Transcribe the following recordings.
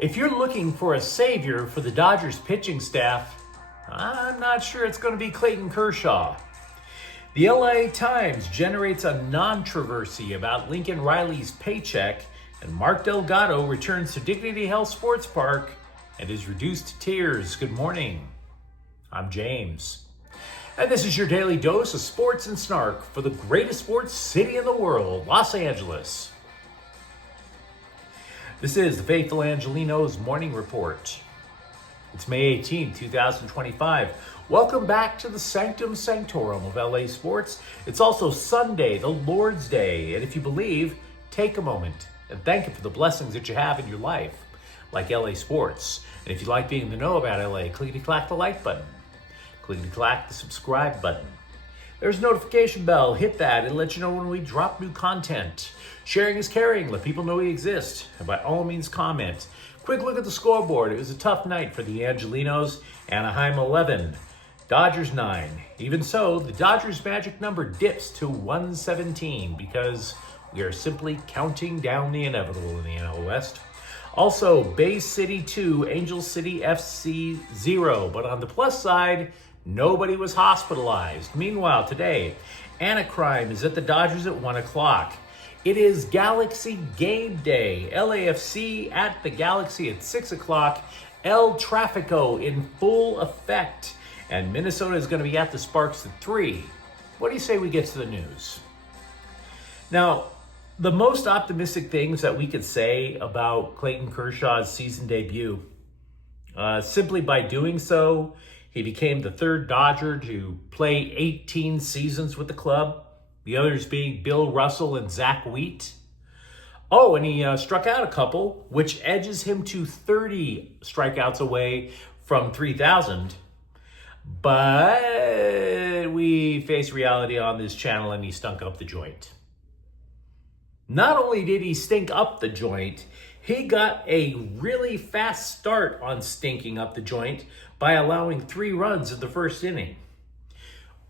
If you're looking for a savior for the Dodgers pitching staff, I'm not sure it's going to be Clayton Kershaw. The LA Times generates a controversy about Lincoln Riley's paycheck, and Mark Delgado returns to Dignity Health Sports Park and is reduced to tears. Good morning. I'm James. And this is your daily dose of sports and snark for the greatest sports city in the world, Los Angeles. This is the faithful Angelenos Morning Report. It's May 18, 2025. Welcome back to the Sanctum Sanctorum of LA Sports. It's also Sunday, the Lord's Day. And if you believe, take a moment and thank Him for the blessings that you have in your life, like LA Sports. And if you like being in the know about LA, clickety-clack the like button. Clickety-clack the subscribe button. There's a notification bell. Hit that. It'll let you know when we drop new content. Sharing is caring. Let people know we exist. And by all means, comment. Quick look at the scoreboard. It was a tough night for the Angelenos. Anaheim 11. Dodgers 9. Even so, the Dodgers' magic number dips to 117 because we are simply counting down the inevitable in the NL West. Also, Bay City 2, Angel City FC 0. But on the plus side, nobody was hospitalized. Meanwhile, today, Anacrime is at the Dodgers at 1 o'clock. It is Galaxy Game Day. LAFC at the Galaxy at 6 o'clock. El Trafico in full effect. And Minnesota is going to be at the Sparks at 3. What do you say we get to the news? Now, the most optimistic things that we could say about Clayton Kershaw's season debut, simply by doing so, he became the third Dodger to play 18 seasons with the club, the others being Bill Russell and Zach Wheat. Oh, and he struck out a couple, which edges him to 30 strikeouts away from 3,000. But we face reality on this channel, and he stunk up the joint. Not only did he stink up the joint, he got a really fast start on stinking up the joint by allowing 3 runs in the first inning.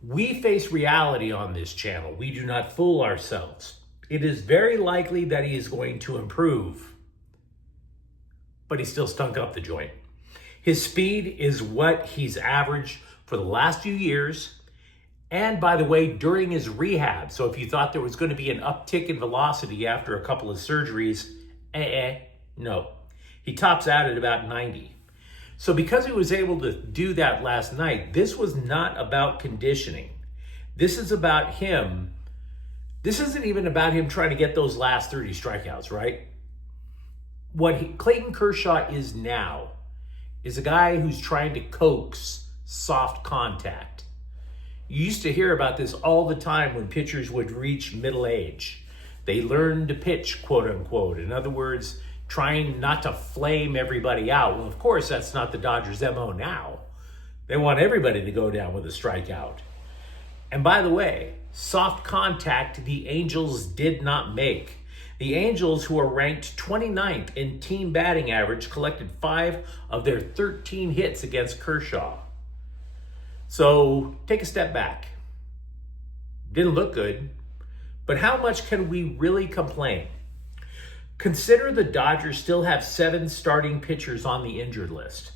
We face reality on this channel. We do not fool ourselves. It is very likely that he is going to improve, but he still stunk up the joint. His speed is what he's averaged for the last few years. And by the way, during his rehab. So if you thought there was going to be an uptick in velocity after a couple of surgeries, no. He tops out at about 90. So because he was able to do that last night, this was not about conditioning. This is about him. This isn't even about him trying to get those last 30 strikeouts, right? Clayton Kershaw is now is a guy who's trying to coax soft contact. You used to hear about this all the time when pitchers would reach middle age. They learned to pitch, quote unquote. In other words, trying not to flame everybody out. Well, of course, that's not the Dodgers' MO now. They want everybody to go down with a strikeout. And by the way, soft contact the Angels did not make. The Angels, who are ranked 29th in team batting average, collected 5 of their 13 hits against Kershaw. So take a step back. Didn't look good, but how much can we really complain? Consider the Dodgers still have 7 starting pitchers on the injured list.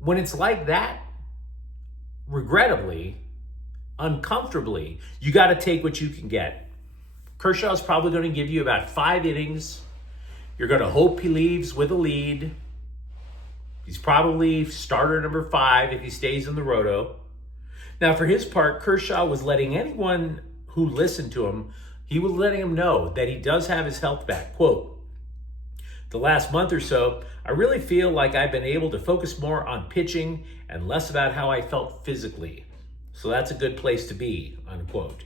When it's like that, regrettably, uncomfortably, you got to take what you can get. Kershaw's probably going to give you about 5 innings. You're going to hope he leaves with a lead. He's probably starter number 5 if he stays in the roto. Now, for his part, Kershaw was letting anyone who listened to him, he was letting him know that he does have his health back. Quote, "The last month or so, I really feel like I've been able to focus more on pitching and less about how I felt physically. So that's a good place to be," unquote.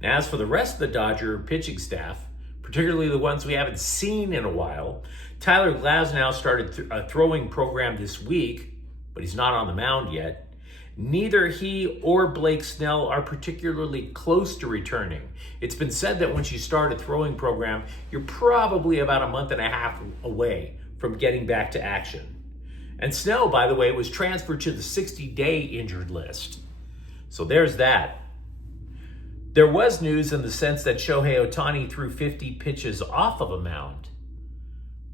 Now, as for the rest of the Dodger pitching staff, particularly the ones we haven't seen in a while, Tyler Glasnow started a throwing program this week, but he's not on the mound yet. Neither he or Blake Snell are particularly close to returning. It's been said that once you start a throwing program, you're probably about a month and a half away from getting back to action. And Snell, by the way, was transferred to the 60-day injured list. So there's that. There was news in the sense that Shohei Ohtani threw 50 pitches off of a mound.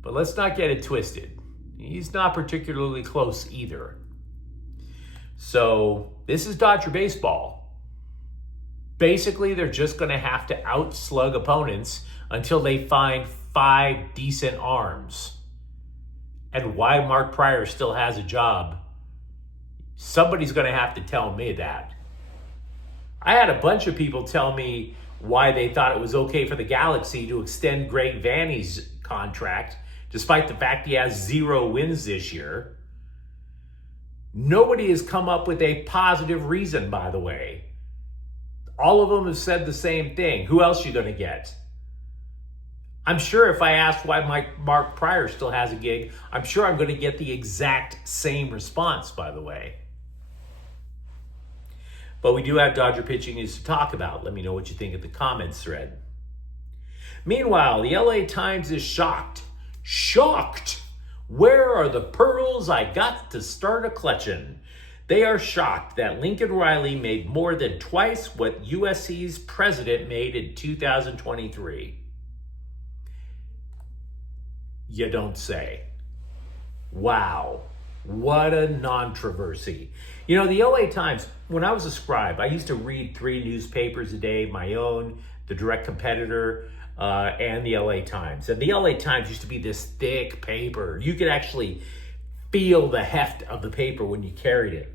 But let's not get it twisted. He's not particularly close either. So this is Dodger baseball. Basically, they're just going to have to outslug opponents until they find 5 decent arms. And why Mark Pryor still has a job, somebody's going to have to tell me that. I had a bunch of people tell me why they thought it was okay for the Galaxy to extend Greg Vanney's contract, despite the fact he has 0 wins this year. Nobody has come up with a positive reason, by the way. All of them have said the same thing. Who else are you going to get? I'm sure if I asked why Mark Pryor still has a gig, I'm sure I'm going to get the exact same response, by the way. But we do have Dodger pitching news to talk about. Let me know what you think in the comments thread. Meanwhile, the LA Times is shocked. Shocked! Where are the pearls I got to start a clutching? They are shocked that Lincoln Riley made more than twice what USC's president made in 2023. You don't say. Wow. What a non-controversy. You know, the LA Times, when I was a scribe, I used to read 3 newspapers a day, my own, the direct competitor, and the LA Times. And the LA Times used to be this thick paper. You could actually feel the heft of the paper when you carried it.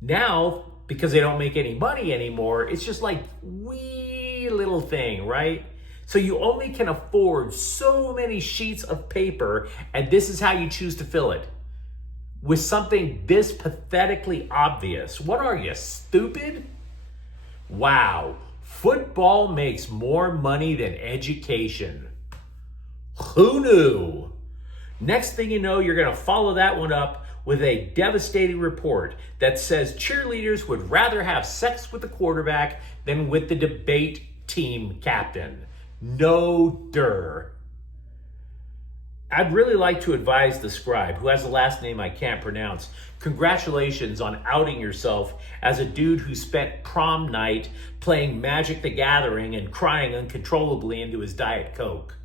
Now, because they don't make any money anymore, it's just like wee little thing, right? So you only can afford so many sheets of paper, and this is how you choose to fill it. With something this pathetically obvious. What are you, stupid? Wow. Football makes more money than education. Who knew? Next thing you know, you're going to follow that one up with a devastating report that says cheerleaders would rather have sex with the quarterback than with the debate team captain. No dir. I'd really like to advise the scribe, who has a last name I can't pronounce, congratulations on outing yourself as a dude who spent prom night playing Magic the Gathering and crying uncontrollably into his Diet Coke.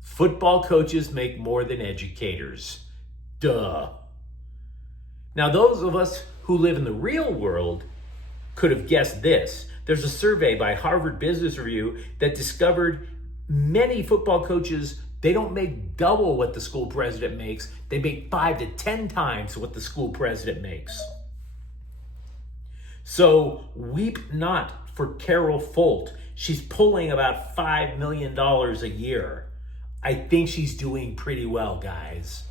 Football coaches make more than educators. Duh. Now, those of us who live in the real world could have guessed this. There's a survey by Harvard Business Review that discovered many football coaches, they don't make double what the school president makes. They make 5 to 10 times what the school president makes. So weep not for Carol Folt. She's pulling about $5 million a year. I think she's doing pretty well, guys.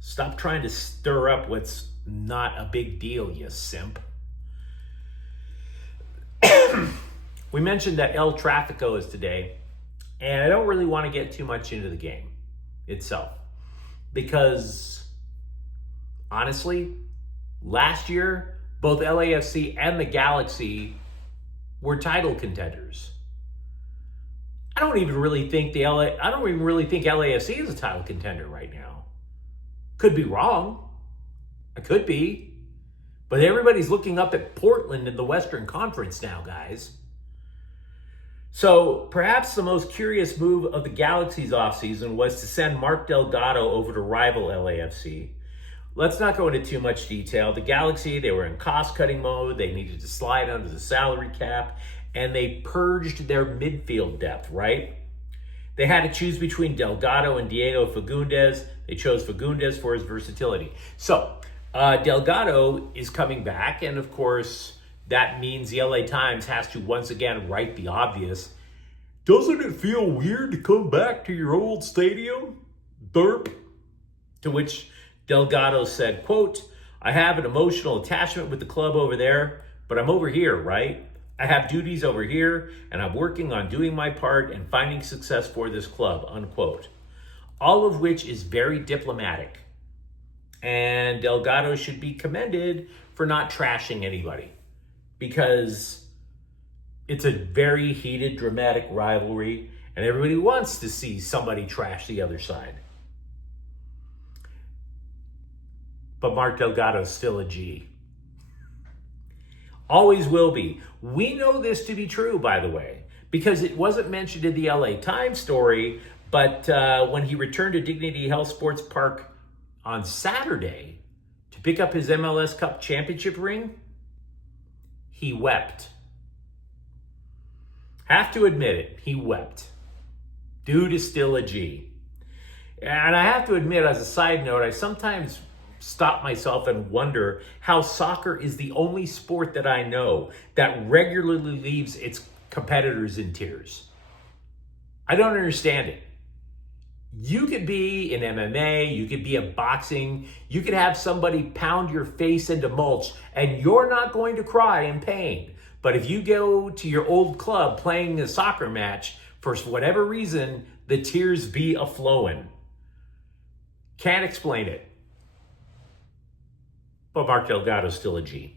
Stop trying to stir up what's not a big deal, you simp. We mentioned that El Tráfico is today, and I don't really want to get too much into the game itself because, honestly, last year, both LAFC and the Galaxy were title contenders. I don't even really think LAFC is a title contender right now. Could be wrong. I could be. But everybody's looking up at Portland in the Western Conference now, guys. So perhaps the most curious move of the Galaxy's offseason was to send Mark Delgado over to rival LAFC. Let's not go into too much detail. The Galaxy, they were in cost-cutting mode. They needed to slide under the salary cap, and they purged their midfield depth, right? They had to choose between Delgado and Diego Fagundes. They chose Fagundes for his versatility. So Delgado is coming back, and of course, that means the LA Times has to once again write the obvious. Doesn't it feel weird to come back to your old stadium? Derp. To which Delgado said, quote, I have an emotional attachment with the club over there, but I'm over here, right? I have duties over here, and I'm working on doing my part and finding success for this club, unquote. All of which is very diplomatic. And Delgado should be commended for not trashing anybody, because it's a very heated, dramatic rivalry, and everybody wants to see somebody trash the other side. But Mark Delgado is still a G. Always will be. We know this to be true, by the way, because it wasn't mentioned in the LA Times story, But when he returned to Dignity Health Sports Park on Saturday to pick up his MLS Cup championship ring, he wept. Have to admit it, he wept. Dude is still a G. And I have to admit, as a side note, I sometimes stop myself and wonder how soccer is the only sport that I know that regularly leaves its competitors in tears. I don't understand it. You could be in MMA, you could be in boxing, you could have somebody pound your face into mulch and you're not going to cry in pain. But if you go to your old club playing a soccer match, for whatever reason, the tears be a-flowing. Can't explain it. But Mark Delgado's still a G.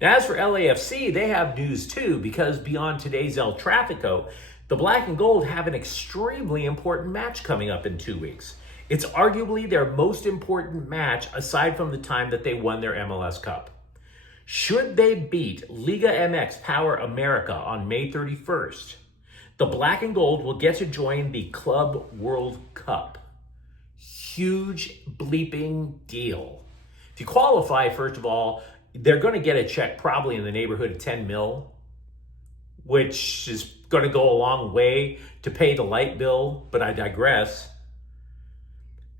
Now, as for LAFC, they have news too, because beyond today's El Tráfico, the Black and Gold have an extremely important match coming up in 2 weeks. It's arguably their most important match aside from the time that they won their MLS Cup. Should they beat Liga MX Power America on May 31st, the Black and Gold will get to join the Club World Cup. Huge bleeping deal. If you qualify, first of all, they're going to get a check probably in the neighborhood of 10 mil, which is going to go a long way to pay the light bill, but I digress.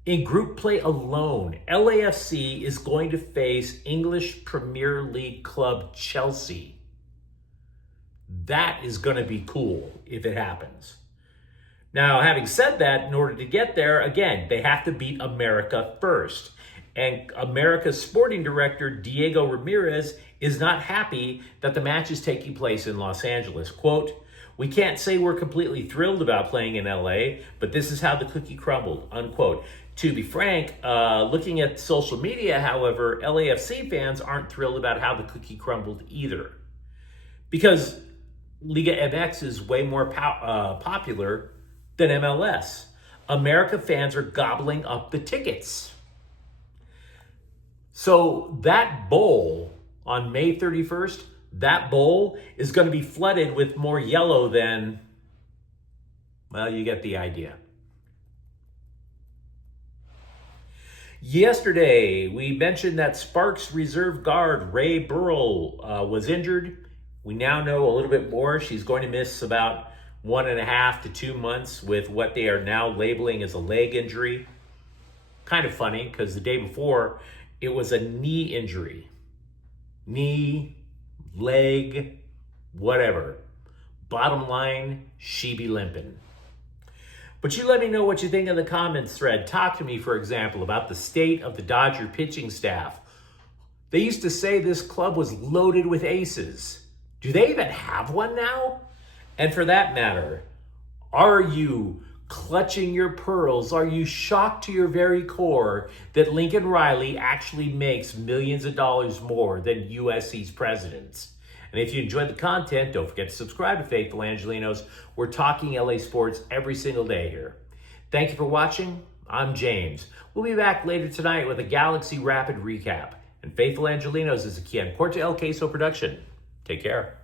In group play alone, LAFC is going to face English Premier League club Chelsea. That is going to be cool if it happens. Now, having said that, in order to get there, again, they have to beat America first. And America's sporting director, Diego Ramirez, is not happy that the match is taking place in Los Angeles. Quote, "We can't say we're completely thrilled about playing in LA, but this is how the cookie crumbled," unquote. To be frank, looking at social media, however, LAFC fans aren't thrilled about how the cookie crumbled either. Because Liga MX is way more popular than MLS. America fans are gobbling up the tickets. So that bowl on May 31st, that bowl is going to be flooded with more yellow than, well, you get the idea. Yesterday, we mentioned that Sparks reserve guard Ray Burrell was injured. We now know a little bit more. She's going to miss about 1.5 to 2 months with what they are now labeling as a leg injury. Kind of funny because the day before, it was a knee injury. Knee, leg, whatever. Bottom line, she be limping. But you let me know what you think in the comments thread. Talk to me, for example, about the state of the Dodger pitching staff. They used to say this club was loaded with aces. Do they even have one now? And for that matter, are you clutching your pearls? Are you shocked to your very core that Lincoln Riley actually makes millions of dollars more than USC's presidents? And if you enjoyed the content, don't forget to subscribe to Faithful Angelenos. We're talking LA sports every single day here. Thank you for watching. I'm James. We'll be back later tonight with a Galaxy Rapid recap. And Faithful Angelenos is a Quian Corte El Queso production. Take care.